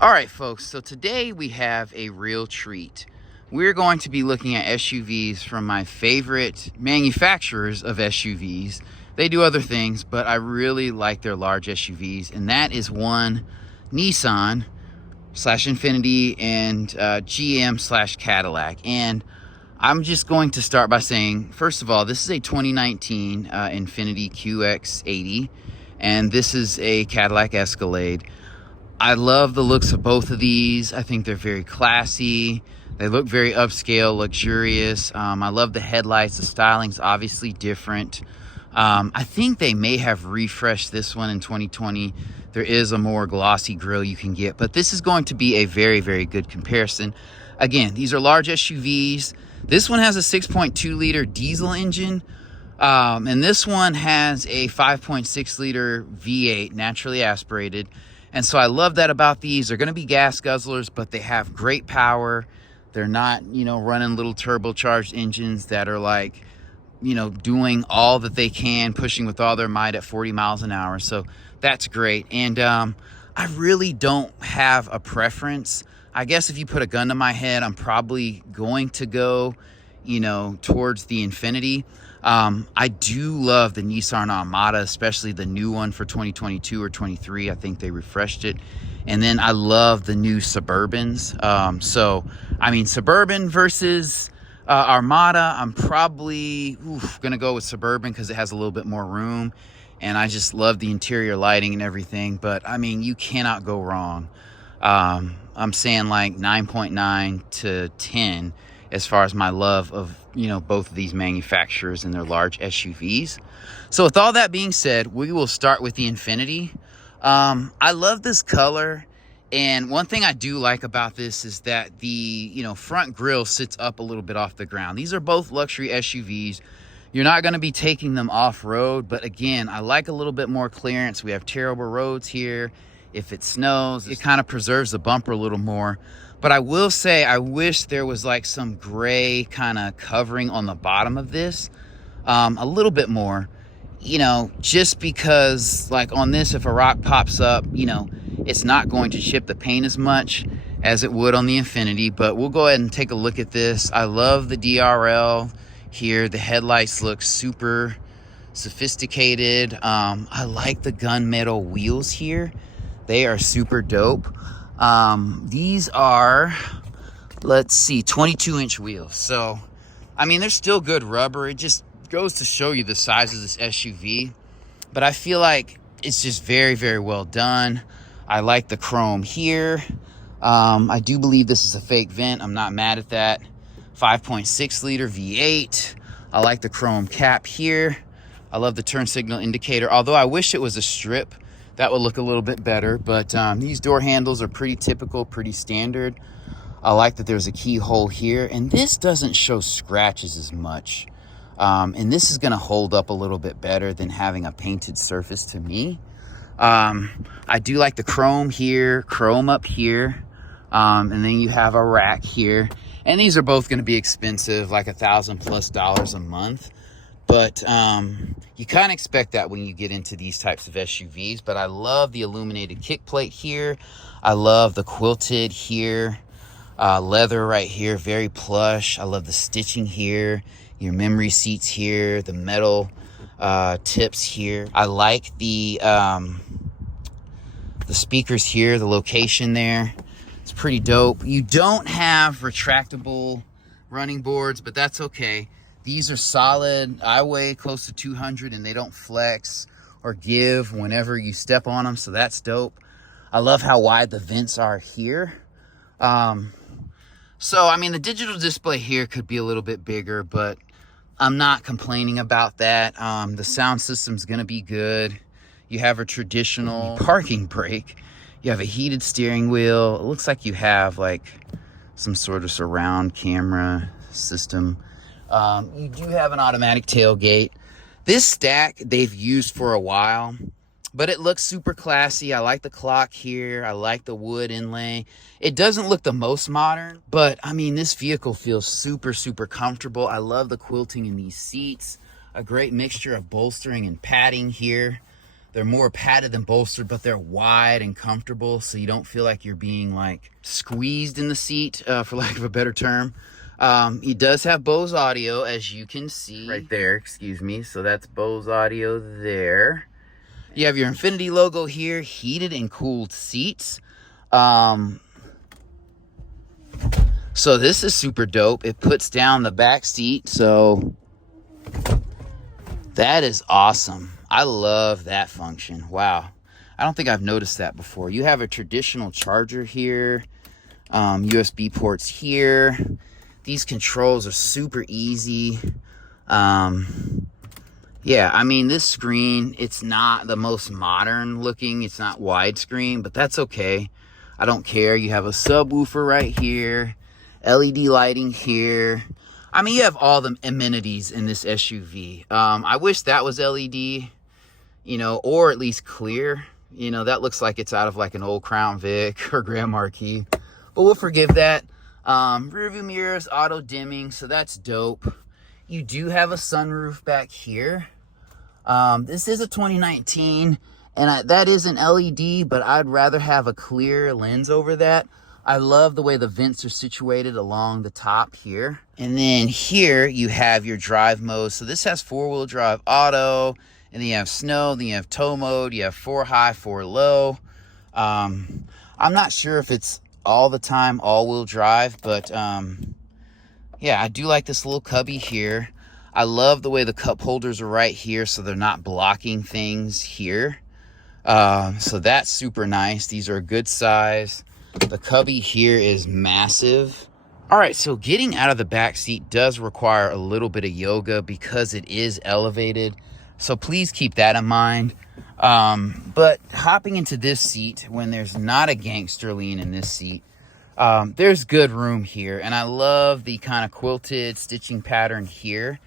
All right, folks, so today we have a real treat. We're going to be looking at SUVs from my favorite manufacturers of SUVs. They do other things, but I really like their large SUVs, and that is one Nissan slash Infiniti and GM slash Cadillac. And I'm just going to start by saying, first of all, this is a 2019 Infiniti QX80, and this is a Cadillac Escalade. I love the looks of both of these. I think they're very classy. They look very upscale, luxurious. I love the headlights. The styling's obviously different. I think they may have refreshed this one in 2020. There is a more glossy grille you can get, but this is going to be a very, very good comparison. Again, these are large SUVs. This one has a 6.2 liter diesel engine, and this one has a 5.6 liter V8 naturally aspirated. And so I love that about these. They're going to be gas guzzlers, but they have great power. They're not, running little turbocharged engines that are like, doing all that they can, pushing with all their might at 40 miles an hour. So that's great. And I really don't have a preference. I guess if you put a gun to my head, I'm probably going to go, towards the Infiniti. I do love the Nissan Armada, especially the new one for 2022 or 23. I think they refreshed it. And then I love the new Suburbans. Suburban versus Armada, I'm probably going to go with Suburban because it has a little bit more room. And I just love the interior lighting and everything. But, you cannot go wrong. I'm saying like 9.9 to 10 as far as my love of, both of these manufacturers and their large SUVs. So with all that being said, we will start with the Infiniti. I love this color. And one thing I do like about this is that the, front grille sits up a little bit off the ground. These are both luxury SUVs. You're not going to be taking them off-road. But again, I like a little bit more clearance. We have terrible roads here. If it snows, it kind of preserves the bumper a little more. But I will say, I wish there was like some gray kind of covering on the bottom of this, a little bit more, just because like on this, if a rock pops up, it's not going to chip the paint as much as it would on the Infiniti. But we'll go ahead and take a look at this. I love the DRL here. The headlights look super sophisticated. I like the gunmetal wheels here. They are super dope. These are, 22-inch wheels. So, they're still good rubber. It just goes to show you the size of this SUV. But I feel like it's just very, very well done. I like the chrome here. I do believe this is a fake vent. I'm not mad at that. 5.6 liter V8. I like the chrome cap here. I love the turn signal indicator. Although I wish it was a strip. That would look a little bit better, but these door handles are pretty typical, pretty standard. I like that there's a keyhole here, and this doesn't show scratches as much. And this is going to hold up a little bit better than having a painted surface to me. I do like the chrome here, chrome up here, and then you have a rack here. And these are both going to be expensive, like $1,000+ a month. But you kind of expect that when you get into these types of SUVs. But I love the illuminated kick plate here. I love the quilted here. Leather right here, very plush. I love the stitching here. Your memory seats here. The metal tips here. I like the speakers here, the location there. It's pretty dope. You don't have retractable running boards, but that's okay. These are solid. I weigh close to 200 and they don't flex or give whenever you step on them. So that's dope. I love how wide the vents are here. The digital display here could be a little bit bigger, but I'm not complaining about that. The sound system's going to be good. You have a traditional parking brake. You have a heated steering wheel. It looks like you have like some sort of surround camera system. You do have an automatic tailgate. This stack they've used for a while, but it looks super classy. I like the clock here. I like the wood inlay. It doesn't look the most modern, but this vehicle feels super, super comfortable. I love the quilting in these seats. A great mixture of bolstering and padding here. They're more padded than bolstered, but they're wide and comfortable, so you don't feel like you're being like squeezed in the seat, for lack of a better term. He does have Bose audio, as you can see right there, excuse me. So that's Bose audio there. You have your Infiniti logo here, heated and cooled seats. So this is super dope. It puts down the back seat, so that is awesome. I love that function. Wow. I don't think I've noticed that before. You have a traditional charger here, USB ports here. These controls are super easy. Yeah, I mean, this screen, it's not the most modern looking. It's not widescreen, but that's okay. I don't care. You have a subwoofer right here, LED lighting here. I mean, you have all the amenities in this SUV. I wish that was LED, you know, or at least clear. You know, that looks like it's out of like an old Crown Vic or Grand Marquis, but we'll forgive that. Rear view mirrors, auto dimming, so that's dope. You do have a sunroof back here. This is a 2019, and that is an LED, but I'd rather have a clear lens over that. I love the way the vents are situated along the top here. And then here you have your drive mode. So this has 4-wheel drive auto, and then you have snow, then you have tow mode, you have 4 high, 4 low. I'm not sure if it's all the time all-wheel drive, but yeah, I do like this little cubby here. I love the way the cup holders are right here, so they're not blocking things here. So that's super nice. These are a good size. The cubby here is massive. All right, so getting out of the back seat does require a little bit of yoga because it is elevated. So please keep that in mind. But hopping into this seat when there's not a gangster lean in this seat, there's good room here. And I love the kind of quilted stitching pattern here.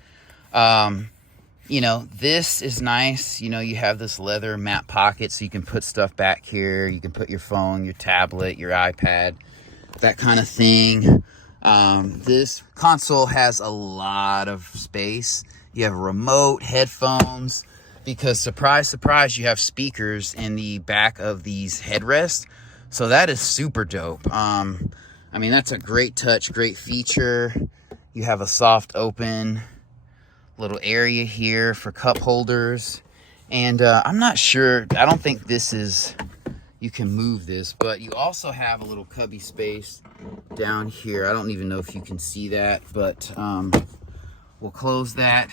You know, this is nice. You know, you have this leather mat pocket so you can put stuff back here. You can put your phone, your tablet, your iPad, that kind of thing. This console has a lot of space. You have a remote, headphones, because surprise, surprise, you have speakers in the back of these headrests. So that is super dope. I mean, that's a great touch, great feature. You have a soft open little area here for cup holders. And I'm not sure, I don't think this is, you can move this, but you also have a little cubby space down here. I don't even know if you can see that, but we'll close that.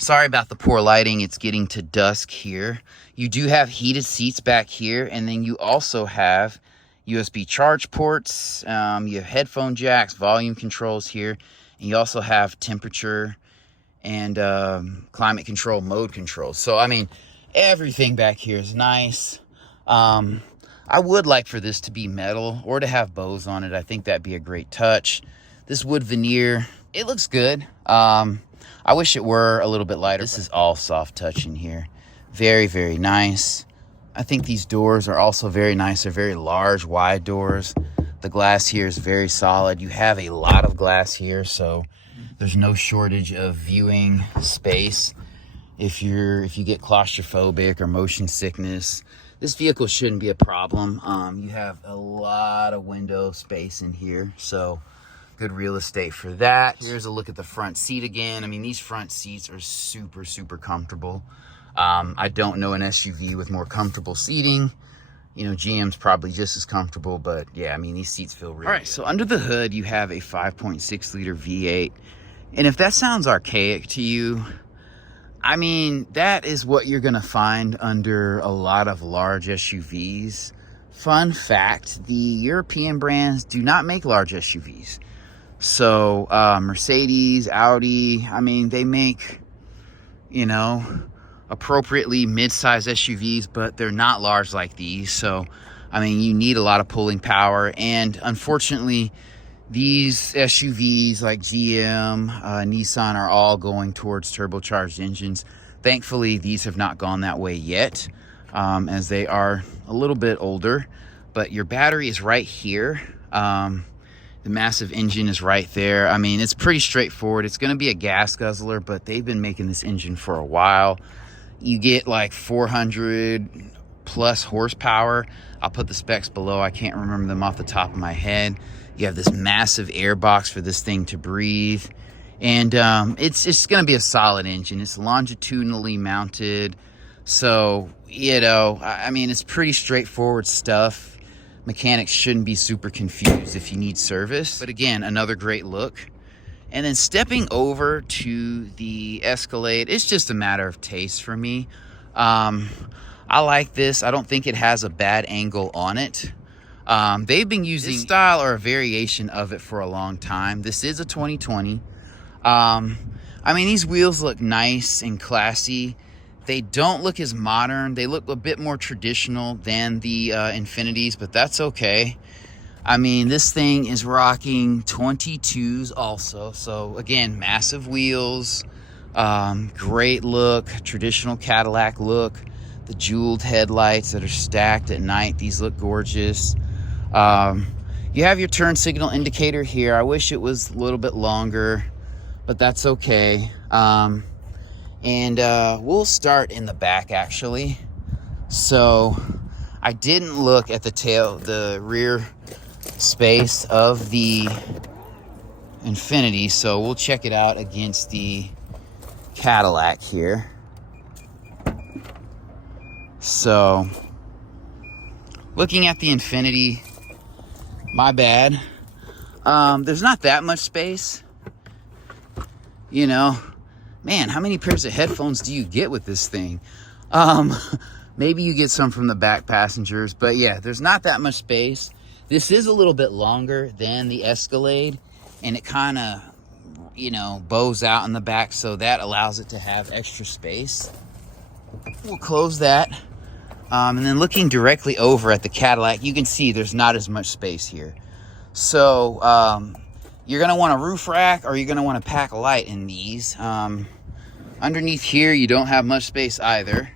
Sorry about the poor lighting. It's getting to dusk here. You do have heated seats back here, and then you also have USB charge ports. You have headphone jacks, volume controls here, and you also have temperature and climate control mode controls. So I mean, everything back here is nice. I would like for this to be metal or to have Bose on it. I think that'd be a great touch. This wood veneer, it looks good. I wish it were a little bit lighter. This is all soft touch in here. Very, very nice. I think these doors are also very nice. They're very large, wide doors. The glass here is very solid. You have a lot of glass here, so there's no shortage of viewing space. If you get claustrophobic or motion sickness, this vehicle shouldn't be a problem. You have a lot of window space in here, so good real estate for that. Here's a look at the front seat again. I mean, these front seats are super, super comfortable. I don't know an SUV with more comfortable seating. You know, GM's probably just as comfortable, but yeah, I mean, these seats feel really good. So under the hood, you have a 5.6 liter V8. And if that sounds archaic to you, I mean, that is what you're gonna find under a lot of large SUVs. Fun fact, the European brands do not make large SUVs. So Mercedes, Audi, I mean, they make, you know, appropriately mid-size SUVs, but they're not large like these. So, I mean, you need a lot of pulling power. And unfortunately, these SUVs like GM, Nissan are all going towards turbocharged engines. Thankfully, these have not gone that way yet, as they are a little bit older. But your battery is right here. The massive engine is right there. I mean, it's pretty straightforward. It's going to be a gas guzzler, but they've been making this engine for a while. You get like 400 plus horsepower. I'll put the specs below. I can't remember them off the top of my head. You have this massive air box for this thing to breathe. And it's going to be a solid engine. It's longitudinally mounted. So, you know, I mean, it's pretty straightforward stuff. Mechanics shouldn't be super confused if you need service. But again, another great look. And then stepping over to the Escalade, it's just a matter of taste for me. I like this. I don't think it has a bad angle on it. They've been using this style or a variation of it for a long time. This is a 2020. I mean, these wheels look nice and classy. They don't look as modern. They look a bit more traditional than the Infinitis, but that's okay. I mean, this thing is rocking 22s also. So again, massive wheels, great look, traditional Cadillac look. The jeweled headlights that are stacked at night, these look gorgeous. You have your turn signal indicator here. I wish it was a little bit longer, but that's okay. We'll start in the back actually. So I didn't look at the rear space of the Infiniti, so we'll check it out against the Cadillac here. So looking at the Infiniti, my bad. There's not that much space. You know, man, how many pairs of headphones do you get with this thing? Maybe you get some from the back passengers, but yeah, there's not that much space. This is a little bit longer than the Escalade, and it kind of, you know, bows out in the back, so that allows it to have extra space. We'll close that. And then looking directly over at the Cadillac, you can see there's not as much space here. So you're going to want a roof rack, or you're going to want to pack light in these. Underneath here, you don't have much space either.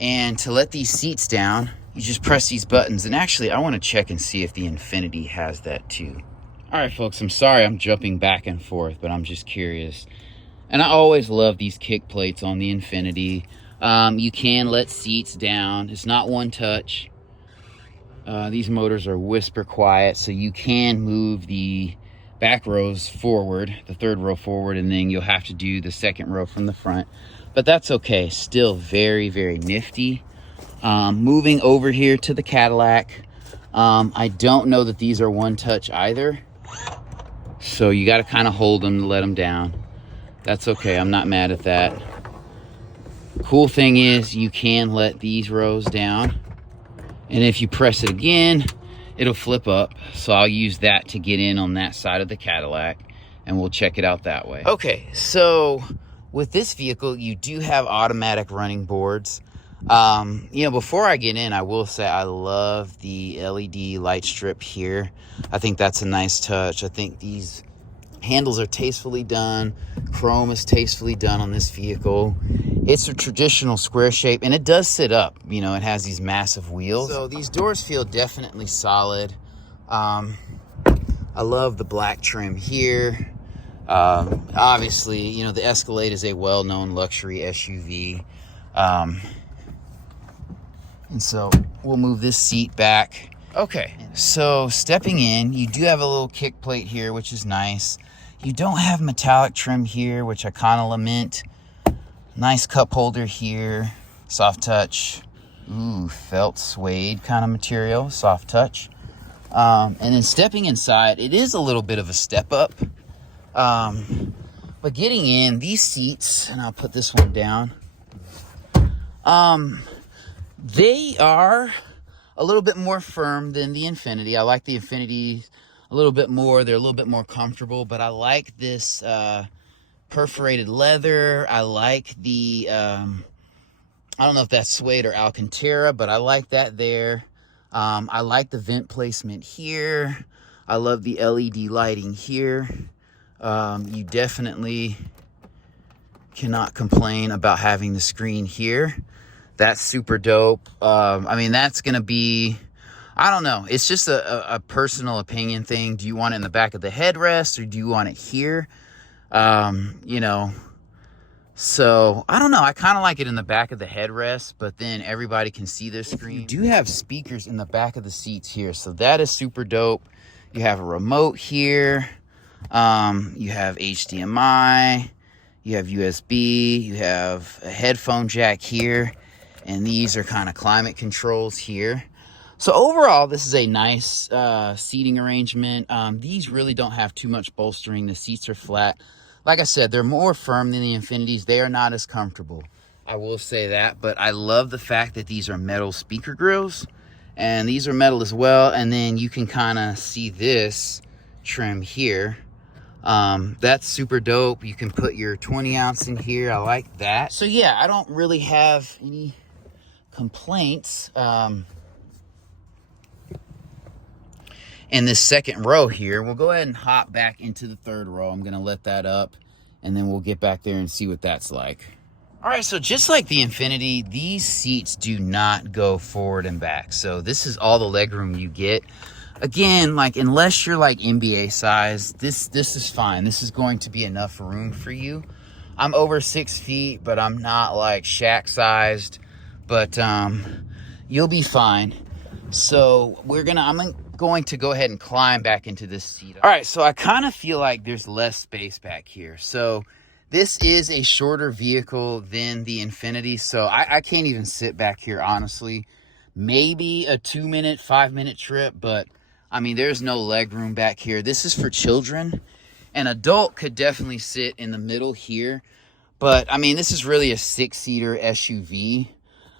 And to let these seats down, you just press these buttons. And actually, I want to check and see if the Infiniti has that too. All right, folks, I'm sorry I'm jumping back and forth, but I'm just curious. And I always love these kick plates on the Infiniti. You can let seats down. It's not one touch. These motors are whisper quiet, so you can move the back rows forward, the third row forward, and then you'll have to do the second row from the front. But that's okay. Still very, very nifty. Moving over here to the Cadillac. I don't know that these are one touch either. So you got to kind of hold them to let them down. That's okay. I'm not mad at that. Cool thing is you can let these rows down, and if you press it again, it'll flip up. So I'll use that to get in on that side of the Cadillac, and we'll check it out that way. Okay, so with this vehicle, you do have automatic running boards. You know, before I get in, I will say I love the LED light strip here. I think that's a nice touch. I think these handles are tastefully done. Chrome is tastefully done on this vehicle. It's a traditional square shape, and it does sit up. You know, it has these massive wheels. So these doors feel definitely solid. I love the black trim here. Obviously, you know, the Escalade is a well-known luxury SUV. And so we'll move this seat back. Okay, so stepping in, you do have a little kick plate here, which is nice. You don't have metallic trim here, which I kind of lament. Nice cup holder here, soft touch. Ooh, felt suede kind of material, soft touch. And then stepping inside, it is a little bit of a step up. But getting in, these seats, and I'll put this one down. They are a little bit more firm than the Infiniti. I like the Infiniti a little bit more. They're a little bit more comfortable, but I like this perforated leather. I like the, I don't know if that's suede or Alcantara, but I like that there. I like the vent placement here. I love the LED lighting here. You definitely cannot complain about having the screen here. That's super dope. I mean, that's going to be, I don't know. It's just a personal opinion thing. Do you want it in the back of the headrest, or do you want it here? You know, So I don't know, I kind of like it in the back of the headrest, but then everybody can see this screen. You do have speakers in the back of the seats here, so that is super dope. You have a remote here. You have HDMI, you have USB, you have a headphone jack here, and these are kind of climate controls here. So overall, this is a nice seating arrangement. These really don't have too much bolstering. The seats are flat. Like I said, they're more firm than the Infinitis. They are not as comfortable, I will say that, but I love the fact that these are metal speaker grills, and these are metal as well. And then you can kind of see this trim here. That's super dope. You can put your 20 ounce in here. I like that. So yeah, I don't really have any complaints. In this second row here, we'll go ahead and hop back into the third row. I'm gonna let that up, and then we'll get back there and see what that's like. All right, so just like the Infiniti, these seats do not go forward and back. So this is all the legroom you get. Again, like, unless you're like NBA size, this is fine. This is going to be enough room for you. I'm over 6 feet, but I'm not like Shaq sized, but you'll be fine. So I'm going to go ahead and climb back into this seat. All right, so I kind of feel like there's less space back here. So this is a shorter vehicle than the Infiniti, so I can't even sit back here, honestly. Maybe a 2-minute, 5-minute trip, but I mean, there's no leg room back here. This is for children. An adult could definitely sit in the middle here, but I mean, this is really a 6-seater SUV.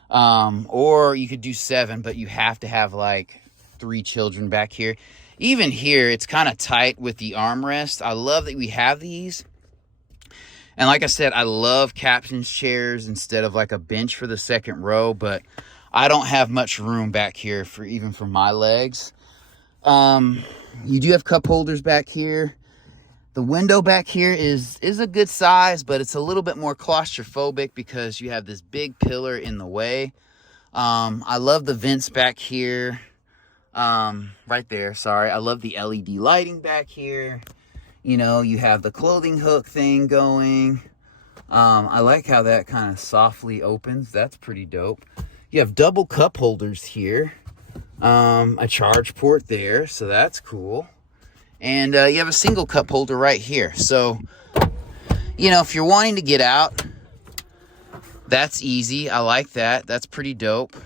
Or you could do 7, but you have to have like 3 children back here. Even here, it's kind of tight with the armrest. I love that we have these. And like I said, I love captain's chairs instead of like a bench for the second row, but I don't have much room back here even for my legs. You do have cup holders back here. The window back here is a good size, but it's a little bit more claustrophobic because you have this big pillar in the way. I love the vents back here. Right there, sorry. I love the LED lighting back here. You know, you have the clothing hook thing going. I like how that kind of softly opens. That's pretty dope. You have double cup holders here. A charge port there, so that's cool. And you have a single cup holder right here. So, you know, if you're wanting to get out, that's easy. I like that. That's pretty dope.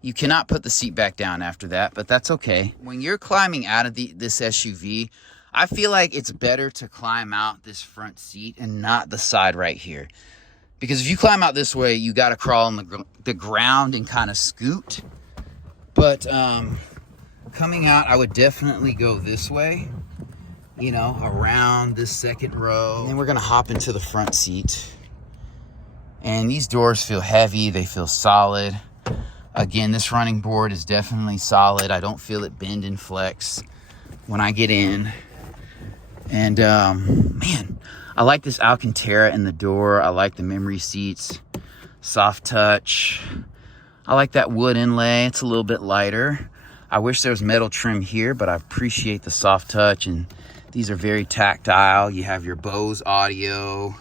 You cannot put the seat back down after that, but that's okay. When you're climbing out of this SUV, I feel like it's better to climb out this front seat and not the side right here. Because if you climb out this way, you got to crawl on the ground and kind of scoot. But coming out, I would definitely go this way, you know, around this second row. And then we're going to hop into the front seat. And these doors feel heavy. They feel solid. Again, this running board is definitely solid. I don't feel it bend and flex when I get in. And man, I like this Alcantara in the door. I like the memory seats, soft touch. I like that wood inlay. It's a little bit lighter. I wish there was metal trim here, but I appreciate the soft touch, and these are very tactile. You have your Bose audio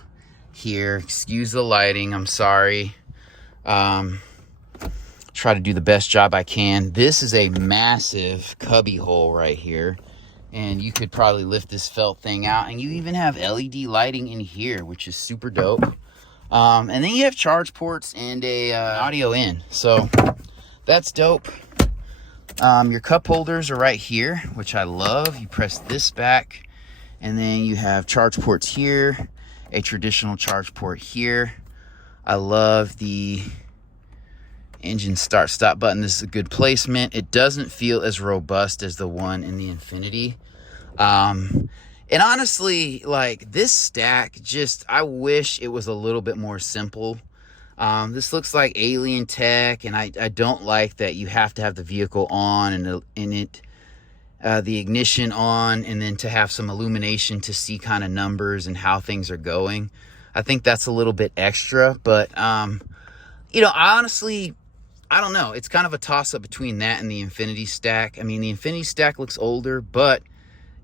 here. Excuse the lighting, I'm sorry. Try to do the best job I can. This is a massive cubby hole right here, and you could probably lift this felt thing out. And you even have LED lighting in here, which is super dope. And then you have charge ports and a audio in, so that's dope. Your cup holders are right here, which I love. You press this back, and then you have charge ports here, a traditional charge port here. I love the engine start stop button. This is a good placement. It doesn't feel as robust as the one in the Infiniti. And honestly, like, this stack, I wish it was a little bit more simple. This looks like alien tech, and I don't like that you have to have the vehicle on and the ignition on, and then to have some illumination to see kind of numbers and how things are going. I think that's a little bit extra, but you know, honestly, I don't know. It's kind of a toss-up between that and the Infiniti stack. I mean, the Infiniti stack looks older, but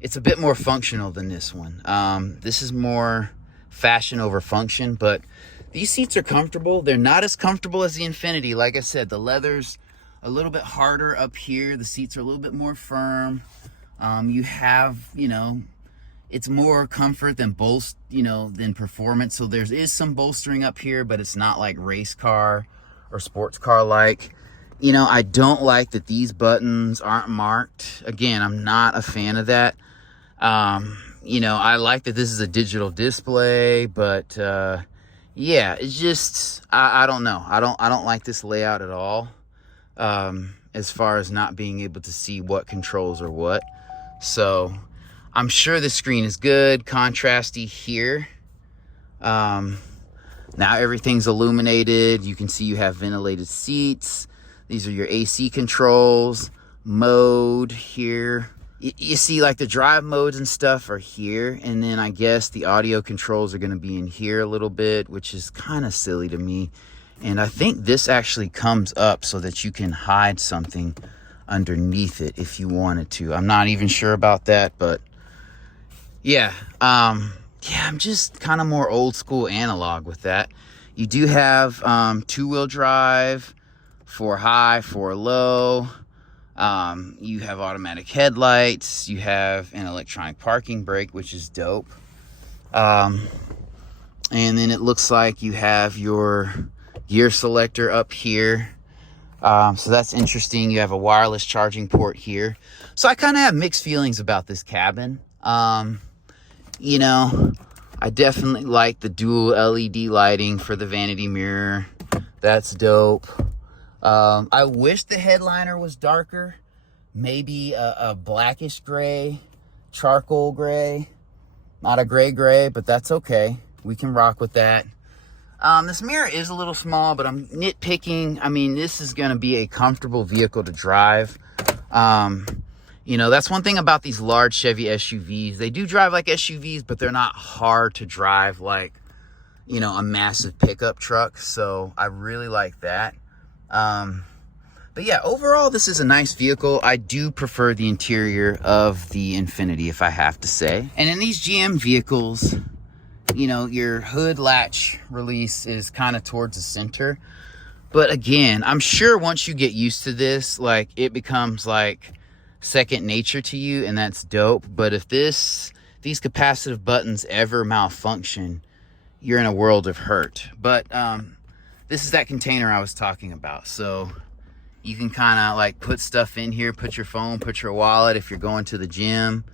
it's a bit more functional than this one. This is more fashion over function, but These seats are comfortable. They're not as comfortable as the Infiniti. Like I said, the leather's a little bit harder up here. The seats are a little bit more firm. You have, you know, it's more comfort than than performance. So there is some bolstering up here, but it's not like race car or sports car like. You know, I don't like that these buttons aren't marked. Again, I'm not a fan of that. You know, I like that this is a digital display, but yeah, it's just I don't know. I don't like this layout at all. As far as not being able to see what controls are what. So I'm sure the screen is good, contrasty here. Now everything's illuminated. You can see you have ventilated seats. These are your AC controls, mode here. You see like the drive modes and stuff are here. And then I guess the audio controls are gonna be in here a little bit, which is kind of silly to me. And I think this actually comes up so that you can hide something underneath it if you wanted to. I'm not even sure about that, but yeah. Yeah, I'm just kind of more old school analog with that. You do have two-wheel drive, 4 high, 4 low. You have automatic headlights. You have an electronic parking brake, which is dope. And then it looks like you have your gear selector up here. So that's interesting. You have a wireless charging port here. So I kind of have mixed feelings about this cabin. You know, I definitely like the dual LED lighting for the vanity mirror. That's dope. I wish the headliner was darker. Maybe a blackish gray, charcoal gray. Not a gray, but that's okay. We can rock with that. This mirror is a little small, but I'm nitpicking. I mean, this is going to be a comfortable vehicle to drive. You know, that's one thing about these large Chevy SUVs. They do drive like SUVs, but they're not hard to drive like, you know, a massive pickup truck. So I really like that. But yeah, overall, this is a nice vehicle. I do prefer the interior of the Infiniti, if I have to say. And in these GM vehicles, you know, your hood latch release is kind of towards the center. But again, I'm sure once you get used to this, like, it becomes like second nature to you, and that's dope. But if these capacitive buttons ever malfunction, you're in a world of hurt. But this is that container I was talking about. So you can kind of like put stuff in here, put your phone, put your wallet if you're going to the gym.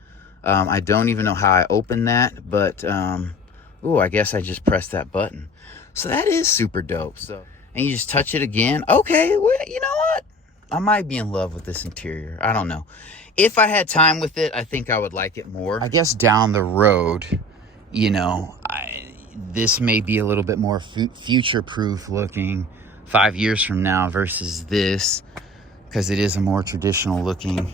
I don't even know how I opened that, but oh, I guess I just pressed that button. So that is super dope. So, and you just touch it again. Okay, well, you know what? I might be in love with this interior. I don't know. If I had time with it, I think I would like it more. I guess down the road, you know, this may be a little bit more future-proof looking 5 years from now versus this, because it is a more traditional looking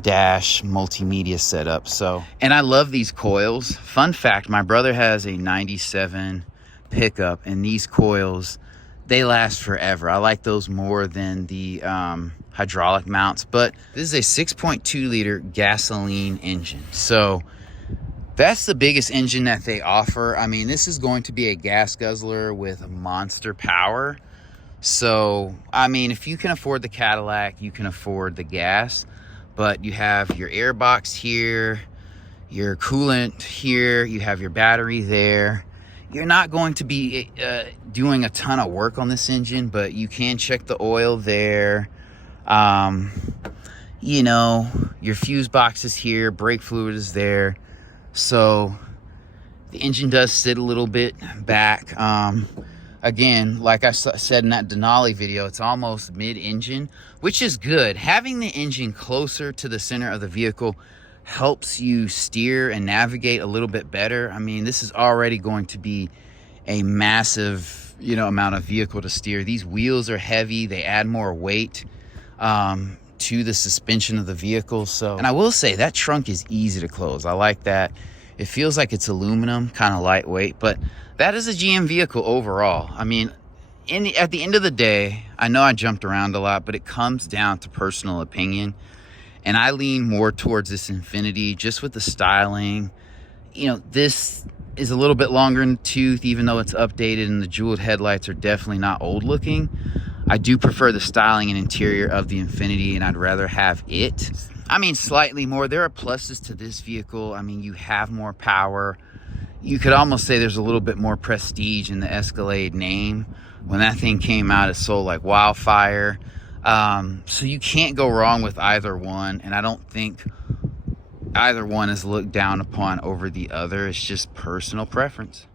dash multimedia setup. So, and I love these coils. Fun fact, my brother has a 97 pickup, and these coils, they last forever. I like those more than the hydraulic mounts. But this is a 6.2 liter gasoline engine, so that's the biggest engine that they offer. I mean, this is going to be a gas guzzler with monster power. So, I mean, if you can afford the Cadillac, you can afford the gas. But you have your air box here, your coolant here, you have your battery there. You're not going to be doing a ton of work on this engine, but you can check the oil there. You know, your fuse box is here, brake fluid is there. So the engine does sit a little bit back. Again, like I said in that Denali video, it's almost mid-engine, which is good. Having the engine closer to the center of the vehicle helps you steer and navigate a little bit better. I mean, this is already going to be a massive, you know, amount of vehicle to steer. These wheels are heavy. They add more weight to the suspension of the vehicle. So, and I will say that trunk is easy to close. I like that. It feels like it's aluminum, kind of lightweight, but that is a GM vehicle overall. I mean, at the end of the day, I know I jumped around a lot, but it comes down to personal opinion. And I lean more towards this Infiniti just with the styling. You know, this is a little bit longer in the tooth, even though it's updated, and the jeweled headlights are definitely not old looking. I do prefer the styling and interior of the Infiniti, and I'd rather have it. I mean, slightly more. There are pluses to this vehicle. I mean, you have more power. You could almost say there's a little bit more prestige in the Escalade name. When that thing came out, it sold like wildfire. So you can't go wrong with either one, and I don't think either one is looked down upon over the other. It's just personal preference.